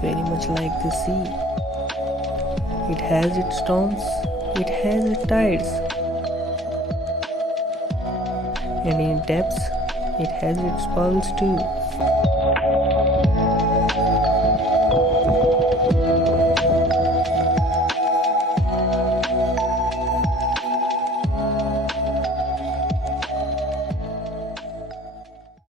very much like the sea. It has its storms, it has its tides, and in depths, it has its pearls too.